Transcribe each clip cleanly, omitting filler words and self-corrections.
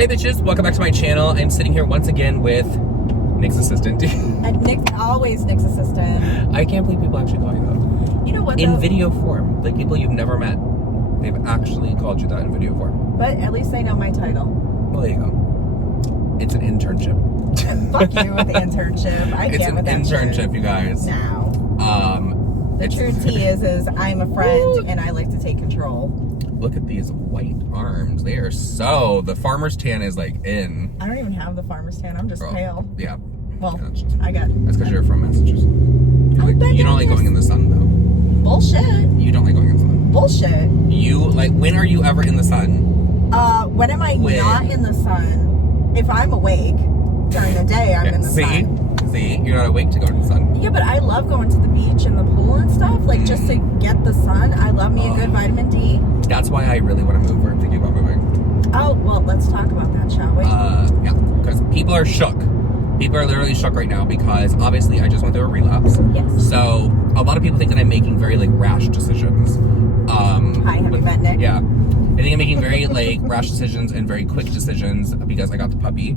Hey bitches, welcome back to my channel. I'm sitting here once again with Nick's assistant. And Nick, always Nick's assistant. I can't believe people actually call you that. You know what, in though? video form. Like people you've never met. They've actually called you that in video form. But at least they know my title. Well, there you go. It's an internship. And fuck you with the internship. I can't with that It's an internship, shit. you guys. No. The true tea is I'm a friend and I like to take control. Look at these white arms. They are so... The farmer's tan is like in. I don't even have the farmer's tan. I'm just pale. Yeah. Well, Yeah, I got... That's because you're from Massachusetts. You don't like going in the sun, though. Bullshit. You don't like going in the sun. Bullshit. You, like, when are you ever in the sun? When am I not in the sun? If I'm awake during the day, I'm in the sun. See, you're not awake to go to the sun. Yeah, but I love going to the beach and the pool and stuff, like just to get the sun. I love me a good vitamin D. That's why I really want to move. We're thinking about moving. Oh, well, let's talk about that, shall we? Yeah, because people are shook. People are literally shook right now because obviously I just went through a relapse. Yes. So a lot of people think that I'm making very like rash decisions. Hi, have you met Nick? Yeah. I think I'm making very like rash decisions and very quick decisions because I got the puppy.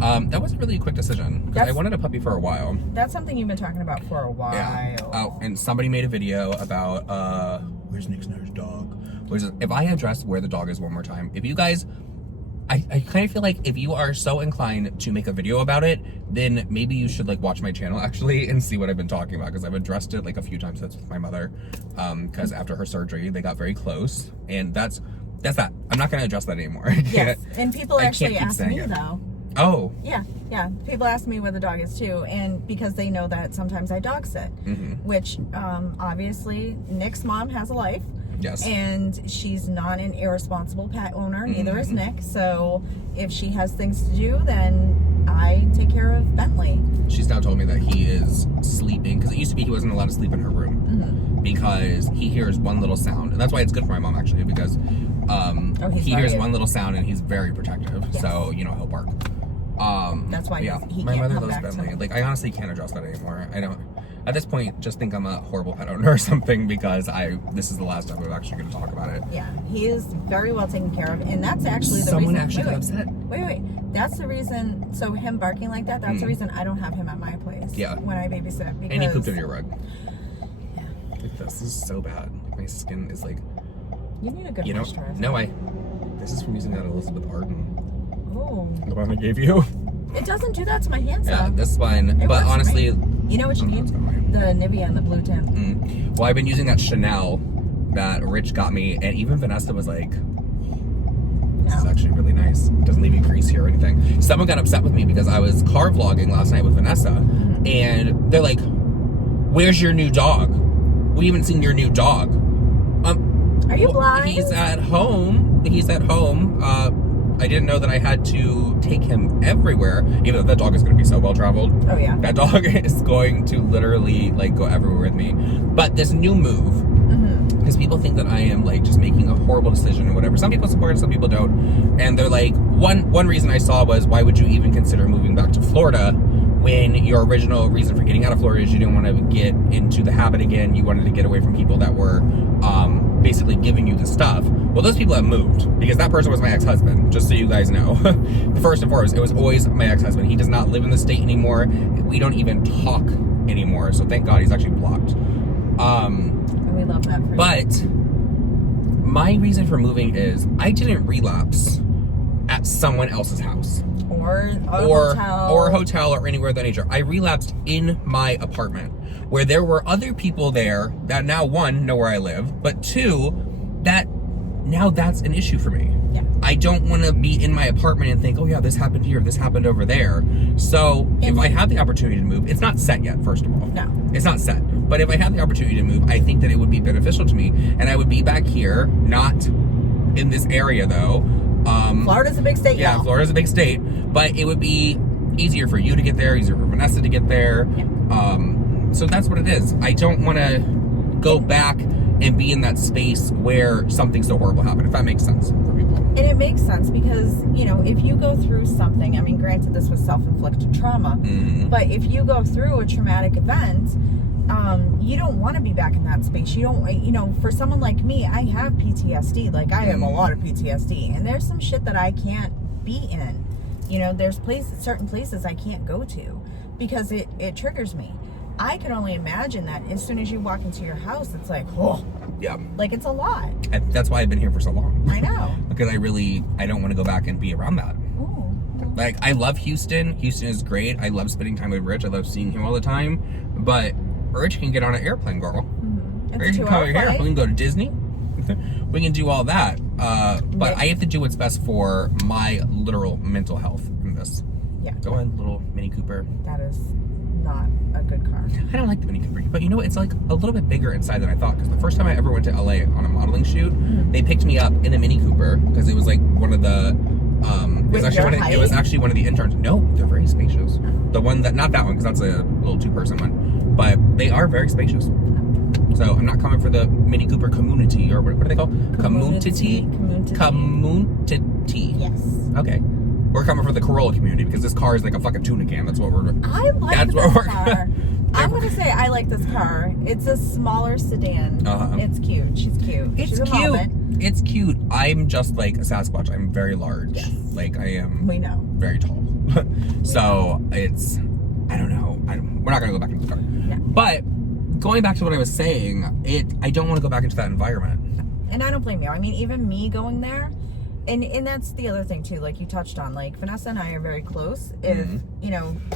That wasn't really a quick decision because I wanted a puppy for a while. That's something you've been talking about for a while. Yeah. Oh, and somebody made a video about where's Nick's dog? If I address where the dog is one more time, if you guys, I kind of feel like if you are so inclined to make a video about it, then maybe you should like watch my channel actually and see what I've been talking about because I've addressed it like a few times with my mother because after her surgery they got very close and that's that. I'm not going to address that anymore. Yes, and people actually ask me though. Oh. Yeah. People ask me where the dog is too, and because they know that sometimes I dog sit, which obviously Nick's mom has a life. Yes. And she's not an irresponsible pet owner, neither is Nick. So if she has things to do, then I take care of Bentley. She's now told me that he is sleeping, because it used to be he wasn't allowed to sleep in her room because he hears one little sound. And that's why it's good for my mom actually, because he hears one little sound and he's very protective. Yes. So, you know, he'll bark. That's why he my can't mother come loves back Bentley. Like, I honestly can't address that anymore. I don't. At this point, just think I'm a horrible pet owner or something because this is the last time I'm actually going to talk about it. Yeah, he is very well taken care of, and that's actually the Someone reason. actually got upset. Wait. That's the reason. So him barking like that, that's the reason I don't have him at my place. Yeah. When I babysit. Because, and he pooped in your rug. Yeah. Like this is so bad. My skin is like. You need a good moisturizer. No, this is from using that Elizabeth Arden. Oh. The one I gave you. It doesn't do that to my hands. Yeah, this is fine. But honestly, you know what you need? The Nivea and the blue tint. Well, I've been using that Chanel that Rich got me, and even Vanessa was like, "This is actually really nice. It doesn't leave you crease here or anything." Someone got upset with me because I was car vlogging last night with Vanessa, and they're like, "Where's your new dog? We haven't seen your new dog." Are you blind? He's at home. I didn't know that I had to take him everywhere, even though that dog is going to be so well traveled. Oh yeah. That dog is going to literally like go everywhere with me. But this new move, because people think that I am like just making a horrible decision or whatever. Some people support it, some people don't. And they're like, one reason I saw was, why would you even consider moving back to Florida when your original reason for getting out of Florida is you didn't want to get into the habit again. You wanted to get away from people that were basically giving you the stuff. Well, those people have moved because that person was my ex-husband, just so you guys know. First and foremost, it was always my ex-husband. He does not live in the state anymore. We don't even talk anymore. So thank God he's actually blocked. And we love that for you. But my reason for moving is I didn't relapse at someone else's house. Or a hotel or anywhere of that nature. I relapsed in my apartment where there were other people there that now, one, know where I live, but two, that now that's an issue for me. Yeah. I don't want to be in my apartment and think, oh yeah, this happened here, this happened over there. So if I have the opportunity to move, it's not set yet, first of all. No. It's not set. But if I had the opportunity to move, I think that it would be beneficial to me. And I would be back here, not in this area though. Florida's a big state, yeah. Florida's a big state, but it would be easier for you to get there, easier for Vanessa to get there. Yeah. So that's what it is. I don't want to go back and be in that space where something so horrible happened, if that makes sense for people. And it makes sense because, you know, if you go through something, I mean, granted this was self-inflicted trauma, but if you go through a traumatic event, you don't want to be back in that space. You don't, you know, for someone like me, I have PTSD. Like, I have a lot of PTSD, and there's some shit that I can't be in. There's certain places I can't go to because it triggers me. I can only imagine that as soon as you walk into your house, it's like, oh, yeah, like it's a lot. And that's why I've been here for so long. I know. Because I don't want to go back and be around that. Ooh. Like, I love Houston. Houston is great. I love spending time with Rich. I love seeing him all the time. But Rich can get on an airplane, girl. Mm-hmm. Rich can come over here. We can go to Disney. We can do all that. But I have to do what's best for my literal mental health in this. Yeah. Go ahead, little Mini Cooper. That is not a good car. I don't like the Mini Cooper. But you know, it's like a little bit bigger inside than I thought. Because the first time I ever went to LA on a modeling shoot, they picked me up in a Mini Cooper. Because it was like one of the... it was actually one of the interns. No, they're very spacious. The one that, not that one, because that's a little 2-person one, but they are very spacious. So I'm not coming for the Mini Cooper community, or what are they called? Community. Yes. Okay. We're coming for the Corolla community because this car is like a fucking tuna can. That's what we're. I like this car. I'm gonna say I like this car. It's a smaller sedan. It's cute. She's cute. She's a cute. moment. It's cute. I'm just like a Sasquatch. I'm very large. Yes. Like I am. We know. Very tall. So it's. I don't know. We're not gonna go back into the car. No. But going back to what I was saying, I don't want to go back into that environment. And I don't blame you. I mean, even me going there, and that's the other thing too. Like you touched on, like Vanessa and I are very close. If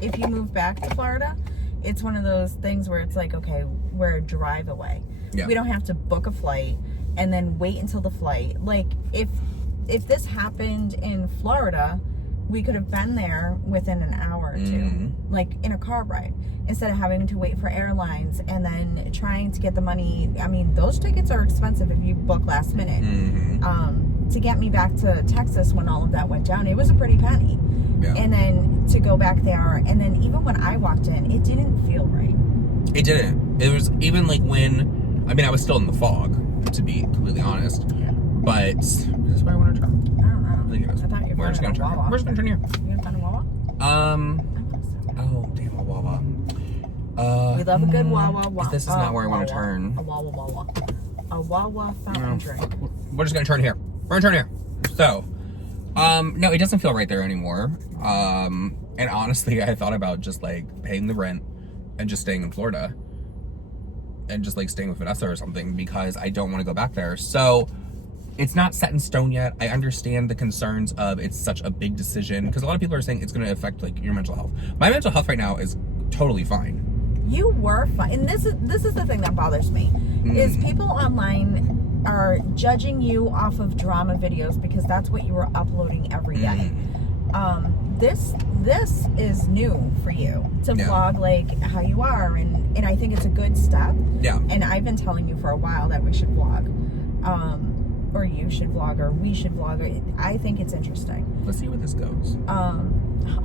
if you move back to Florida, it's one of those things where it's like, okay, we're a drive away. Yeah. We don't have to book a flight and then wait until the flight. Like if this happened in Florida, we could have been there within an hour or two, like in a car ride, instead of having to wait for airlines and then trying to get the money. I mean, those tickets are expensive if you book last minute. To get me back to Texas when all of that went down, it was a pretty penny. Yeah. And then to go back there, and then even when I walked in, it didn't feel right. It didn't. It was even like when, I mean, I was still in the fog, to be completely honest. Yeah. But is this where I want to turn? I don't know. I think it is. I thought you were We're just gonna turn here. We're just gonna turn here. You gonna find a Wawa? Oh damn, a Wawa. We love a good Wawa. This is not where I want to turn. A Wawa. A Wawa fountain drink. We're just gonna turn here. We're gonna turn here. So, no, it doesn't feel right there anymore. And honestly, I thought about just like paying the rent and just staying in Florida and just like staying with Vanessa or something because I don't want to go back there. So it's not set in stone yet. I understand the concerns of it's such a big decision because a lot of people are saying it's going to affect like your mental health. My mental health right now is totally fine. You were fine, and this is the thing that bothers me is people online are judging you off of drama videos because that's what you were uploading every day. This is new for you to vlog like how you are, and I think it's a good step. Yeah. And I've been telling you for a while that we should vlog, or you should vlog, or we should vlog. I think it's interesting. Let's see where this goes.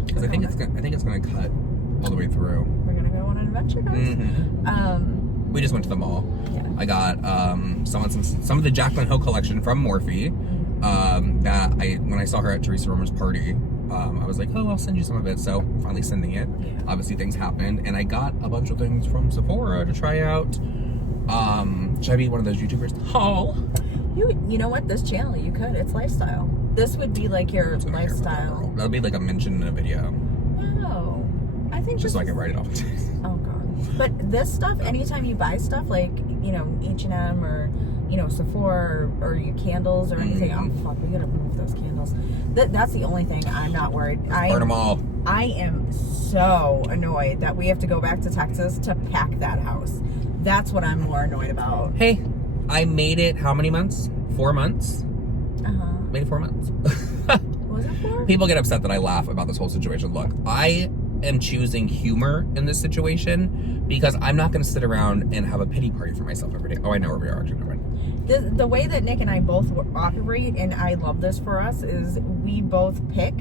Because I think it's gonna cut all the way through. We're gonna go on an adventure, guys. We just went to the mall. Yeah. I got some of the Jaclyn Hill collection from Morphe. That when I saw her at Teresa Romer's party, I was like, oh, I'll send you some of it. So finally sending it. Yeah. Obviously things happened, and I got a bunch of things from Sephora to try out. Should I be one of those YouTubers? Haul. You know what? This channel, you could. It's lifestyle. This would be like your lifestyle. That'll be like a mention in a video. No, I think just so I can write it off. Oh god. But this stuff, anytime you buy stuff like H&M or Sephora or your candles or anything, oh fuck, we gotta move those candles. That's the only thing I'm not worried. Burn them all. I am so annoyed that we have to go back to Texas to pack that house. That's what I'm more annoyed about. Hey, I made it how many months? 4 months? Made it 4 months. Was it 4? People get upset that I laugh about this whole situation. Look, I am choosing humor in this situation because I'm not going to sit around and have a pity party for myself every day. Oh, I know where we are actually. The way that Nick and I both operate, and I love this for us, is we both pick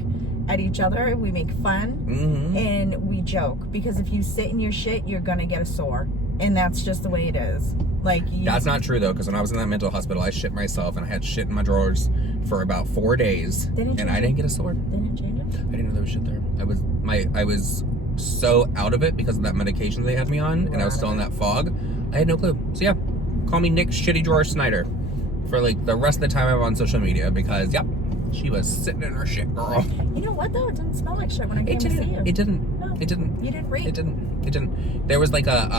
at each other, we make fun, and we joke. Because if you sit in your shit, you're going to get a sore. And that's just the way it is. That's not true, though, because when I was in that mental hospital, I shit myself, and I had shit in my drawers for about 4 days, and I didn't get a sore. They didn't change it? I didn't know there was shit there. I was so out of it because of that medication they had me on, and I was still in that fog. I had no clue. So yeah, call me Nick Shitty Drawer Snyder for like the rest of the time I'm on social media because, yep, She was sitting in her shit, girl. You know what, though? It didn't smell like shit when I came to see you. It didn't. No. It didn't. You didn't read? It didn't. There was like a,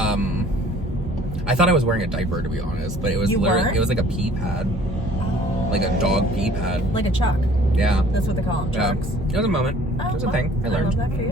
I thought I was wearing a diaper, to be honest, but it was literally, it was like a pee pad. Like a dog pee pad. Like a chuck. Yeah. That's what they call them, chucks. It was a moment. It was a thing. I learned. I love that for you.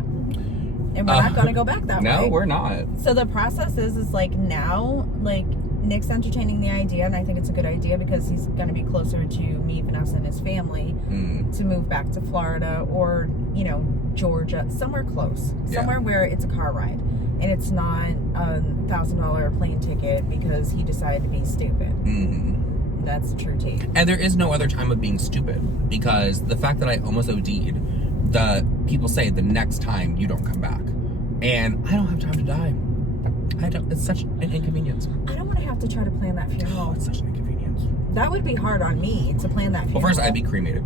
And we're not going to go back that way. No, we're not. So the process is like now, like Nick's entertaining the idea, and I think it's a good idea because he's going to be closer to me, Vanessa, and his family to move back to Florida or, you know, Georgia, somewhere close, somewhere where it's a car ride. And it's not a $1,000 plane ticket because he decided to be stupid. Mm-hmm. That's true tea. And there is no other time of being stupid because the fact that I almost OD'd, the people say the next time you don't come back. And I don't have time to die. I don't. It's such an inconvenience. I don't want to have to try to plan that funeral. Oh, it's such an inconvenience. That would be hard on me to plan that funeral. Well, first I'd be cremated.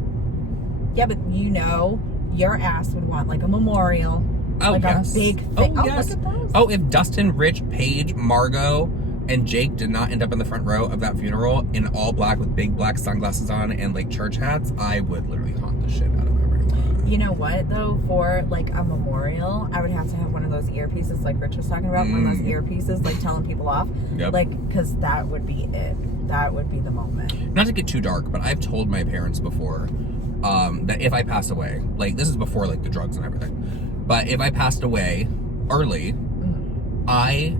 Yeah, but you know, your ass would want like a memorial. Oh, like yes. a big thing. Oh, yes. Look at those. Oh, if Dustin, Rich, Paige, Margot, and Jake did not end up in the front row of that funeral in all black with big black sunglasses on and like church hats, I would literally haunt the shit out of everyone. You know what, though? For like a memorial, I would have to have one of those earpieces like Rich was talking about, one of those earpieces like telling people off. Yep. Like, because that would be it. That would be the moment. Not to get too dark, but I've told my parents before that if I pass away, like this is before like the drugs and everything, but if I passed away early, I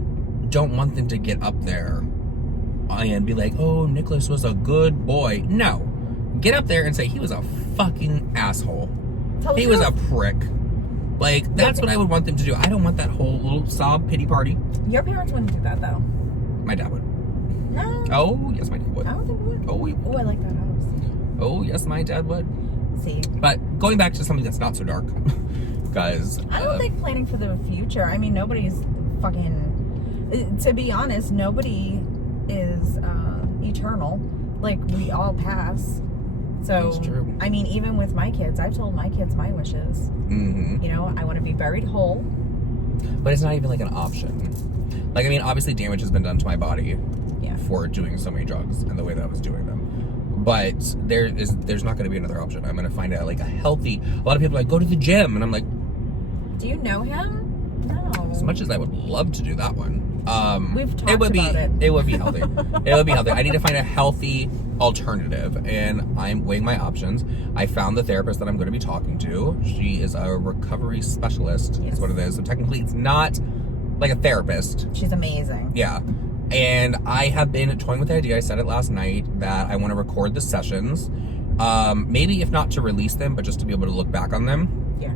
don't want them to get up there and be like, oh, Nicholas was a good boy. No. Get up there and say he was a fucking asshole. He was a prick. Like, that's what I would want them to do. I don't want that whole little sob pity party. Your parents wouldn't do that, though. My dad would. No. Oh, yes, my dad would. I don't think he would. Oh, he would. Oh, I like that house. Oh, yes, my dad would. See. But going back to something that's not so dark, guys. I don't think planning for the future. I mean, nobody's fucking. To be honest, nobody is eternal. Like, we all pass. So, That's true. I mean, even with my kids, I've told my kids my wishes. Mm-hmm. You know, I want to be buried whole. But it's not even like an option. Like, I mean, obviously damage has been done to my body for doing so many drugs and the way that I was doing them. But there's not going to be another option. I'm going to find out like a healthy. A lot of people are like, go to the gym, and I'm like, do you know him? No. As much as I would love to do that one, we've talked about it. It would be healthy. It would be healthy. I need to find a healthy alternative, and I'm weighing my options. I found the therapist that I'm going to be talking to. She is a recovery specialist. Yes. Is what it is. So technically, it's not like a therapist. She's amazing. Yeah. And I have been toying with the idea. I said it last night that I want to record the sessions. Maybe if not to release them, but just to be able to look back on them. Yeah.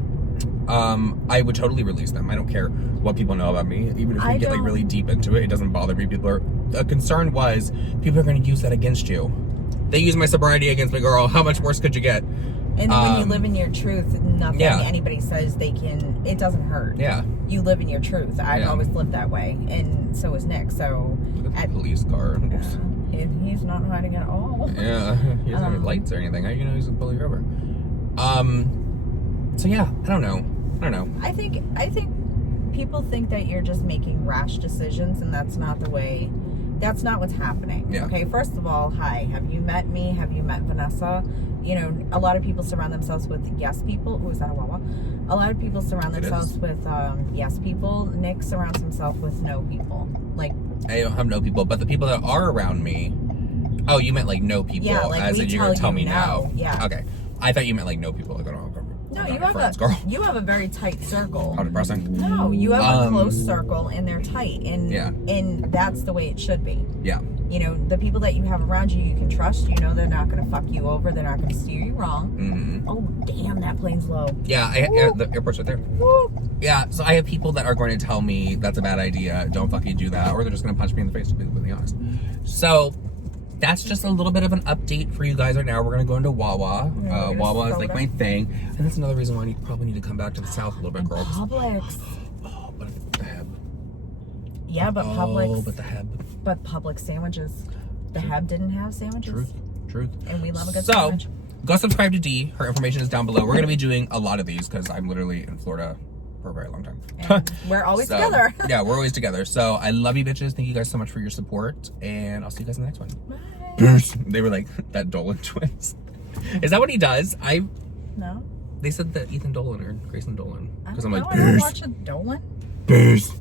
I would totally release them. I don't care what people know about me. Even if we get like really deep into it, it doesn't bother me. The concern was people are going to use that against you. They use my sobriety against me, girl. How much worse could you get? And when you live in your truth, nothing anybody says it doesn't hurt. Yeah. You live in your truth. I've always lived that way, and so is Nick. So look at the police car. He's not hiding at all. Yeah, he doesn't have lights or anything. How do you know he's gonna pull you over? So yeah, I don't know. I think people think that you're just making rash decisions, and that's not the way. That's not what's happening. Yeah. Okay, first of all, hi. Have you met me? Have you met Vanessa? You know, a lot of people surround themselves with yes people. Who is that, a Wawa? A lot of people surround themselves with yes people. Nick surrounds himself with no people. Like, I don't have no people, but the people that are around me. Oh, you meant like no people, like as in you're gonna tell me now. Yeah. Okay, I thought you meant like no people. Like, no, you have a very tight circle. How depressing. No, you have a close circle, and they're tight, and that's the way it should be. Yeah. You know, the people that you have around you can trust. You know they're not going to fuck you over. They're not going to steer you wrong. Mm-hmm. Oh, damn, that plane's low. Yeah, the airport's right there. Woo. Yeah, so I have people that are going to tell me that's a bad idea. Don't fucking do that, or they're just going to punch me in the face, to be completely honest. So that's just a little bit of an update for you guys right now. We're going to go into Wawa. Wawa is like my thing. And that's another reason why you probably need to come back to the South a little bit, girl. Publix. Oh, but the Heb. Yeah, but Publix. Oh, but the Heb. But Publix sandwiches. The Heb didn't have sandwiches. Truth. And we love a good sandwich. Go subscribe to Dee. Her information is down below. We're going to be doing a lot of these because I'm literally in Florida for a very long time. And we're always together. Yeah, we're always together. So I love you, bitches. Thank you guys so much for your support. And I'll see you guys in the next one. Bye. They were like that Dolan twins. Is that what he does? No. They said that Ethan Dolan or Grayson Dolan. Because I'm like, I don't watch a Dolan. peace.